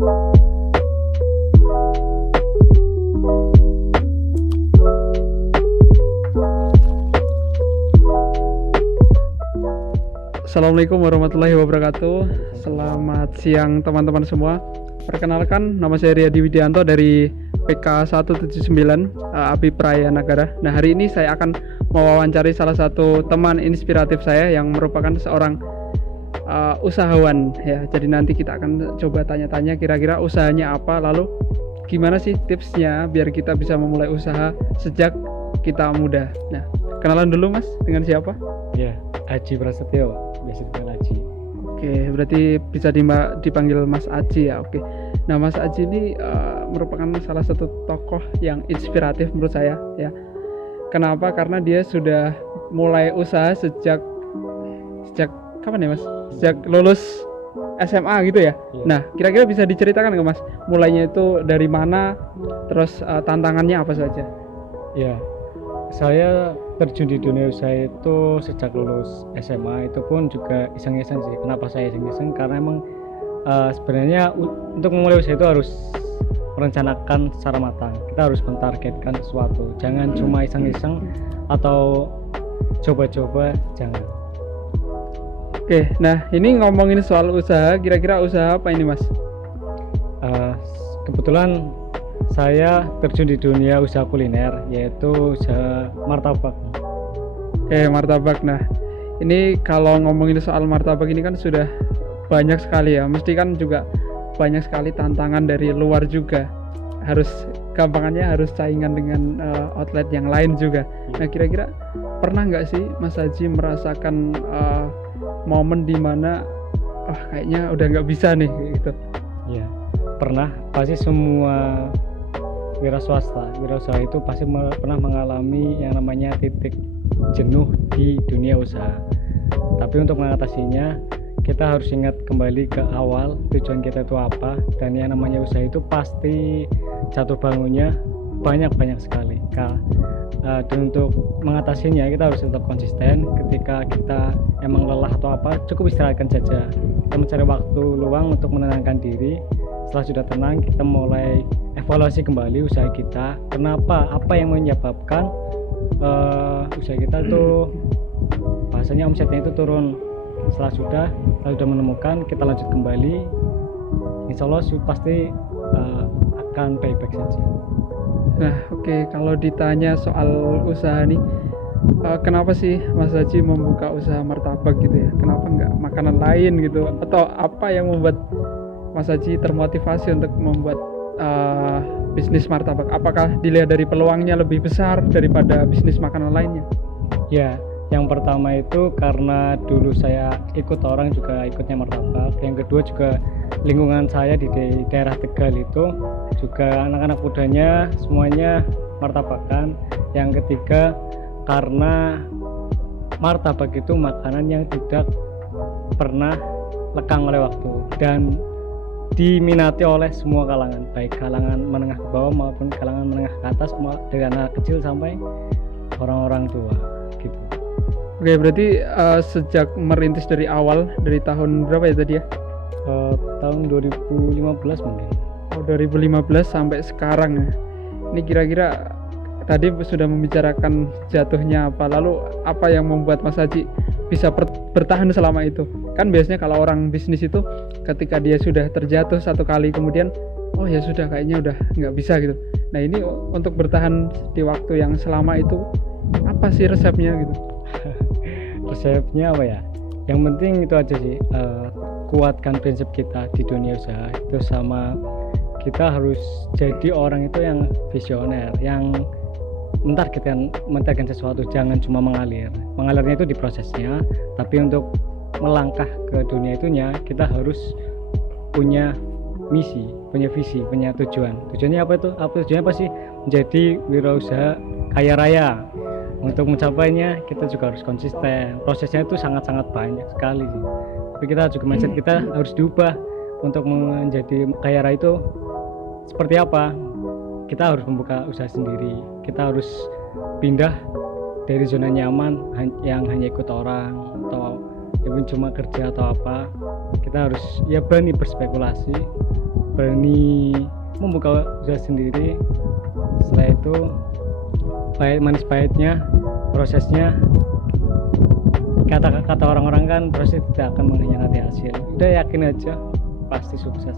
Assalamualaikum warahmatullahi wabarakatuh. Selamat siang teman-teman semua. Perkenalkan, nama saya Riyadi Widianto dari PK 179 Abipraya Nagara. Nah, hari ini saya akan mewawancari salah satu teman inspiratif saya yang merupakan seorang usahawan ya. Jadi nanti kita akan coba tanya-tanya kira-kira usahanya apa, lalu gimana sih tipsnya biar kita bisa memulai usaha sejak kita muda. Nah, kenalan dulu Mas, dengan siapa? Ya, Aji Prasetyo, biasa dipanggil Aji. Oke, berarti bisa dipanggil Mas Aji ya. Oke. Nah, Mas Aji ini merupakan salah satu tokoh yang inspiratif menurut saya ya. Kenapa? Karena dia sudah mulai usaha sejak kapan ya Mas? Sejak lulus SMA gitu ya. Iya. Nah, kira-kira bisa diceritakan nggak Mas? Mulainya itu dari mana? Terus tantangannya apa saja? Ya, saya terjun di dunia usaha itu sejak lulus SMA. Itu pun juga iseng-iseng sih. Kenapa saya iseng-iseng? Karena emang sebenarnya untuk memulai usaha itu harus merencanakan secara matang. Kita harus mentargetkan sesuatu. Jangan cuma iseng-iseng atau coba-coba, jangan. Oke, nah ini ngomongin soal usaha, kira-kira usaha apa ini Mas? Kebetulan saya terjun di dunia usaha kuliner, yaitu usaha martabak. Martabak. Nah, ini kalau ngomongin soal martabak ini kan sudah banyak sekali ya. Mesti kan juga banyak sekali tantangan dari luar juga. Gampangannya harus saingan dengan outlet yang lain juga. Nah, kira-kira pernah nggak sih Mas Haji merasakan momen dimana kayaknya udah nggak bisa nih gitu? Ya, pernah. Pasti semua wirausaha itu pasti pernah mengalami yang namanya titik jenuh di dunia usaha. Tapi untuk mengatasinya, kita harus ingat kembali ke awal tujuan kita itu apa, dan yang namanya usaha itu pasti jatuh bangunnya banyak sekali. Dan untuk mengatasinya kita harus tetap konsisten. Ketika kita emang lelah atau apa, cukup istirahatkan saja. Kita mencari waktu luang untuk menenangkan diri. Setelah sudah tenang, kita mulai evaluasi kembali usaha kita. Kenapa? Apa yang menyebabkan usaha kita itu bahasanya omsetnya itu turun? Setelah sudah menemukan, kita lanjut kembali. Insya Allah pasti akan baik-baik saja. Nah, oke. Kalau ditanya soal usaha nih, kenapa sih Mas Haji membuka usaha martabak gitu ya? Kenapa nggak makanan lain gitu? Atau apa yang membuat Mas Haji termotivasi untuk membuat bisnis martabak? Apakah dilihat dari peluangnya lebih besar daripada bisnis makanan lainnya? Ya, yang pertama itu karena dulu saya ikut orang juga ikutnya martabak. Yang kedua juga lingkungan saya di daerah Tegal itu juga anak-anak mudanya semuanya martabakan. Yang ketiga karena martabak itu makanan yang tidak pernah lekang oleh waktu dan diminati oleh semua kalangan, baik kalangan menengah ke bawah maupun kalangan menengah ke atas, dari anak kecil sampai orang-orang tua gitu. Oke, berarti sejak merintis dari awal, dari tahun berapa ya tadi ya? Tahun 2015 mungkin. 2015 sampai sekarang ya. Ini kira-kira tadi sudah membicarakan jatuhnya apa, lalu apa yang membuat Mas Haji bisa bertahan selama itu? Kan biasanya kalau orang bisnis itu ketika dia sudah terjatuh satu kali kemudian ya sudah kayaknya udah nggak bisa gitu. Nah, ini untuk bertahan di waktu yang selama itu apa sih resepnya gitu? Resepnya apa ya? Yang penting itu aja sih, kuatkan prinsip kita di dunia usaha itu, sama kita harus jadi orang itu yang visioner, yang mentargetkan sesuatu, jangan cuma mengalirnya itu di prosesnya, tapi untuk melangkah ke dunia itunya kita harus punya misi, punya visi, punya tujuan. Tujuannya apa itu? Tujuannya apa sih? Menjadi wirausaha kaya raya. Untuk mencapainya kita juga harus konsisten. Prosesnya itu sangat-sangat banyak sekali sih. Tapi kita juga mindset kita harus diubah. Untuk menjadi kaya raya itu seperti apa? Kita harus membuka usaha sendiri. Kita harus pindah dari zona nyaman yang hanya ikut orang atau ya cuma kerja atau apa. Kita harus berani berspekulasi berani membuka usaha sendiri. Setelah itu pahit manis pahitnya, prosesnya, kata orang-orang kan proses tidak akan mengkhianati hasil. Udah yakin aja pasti sukses.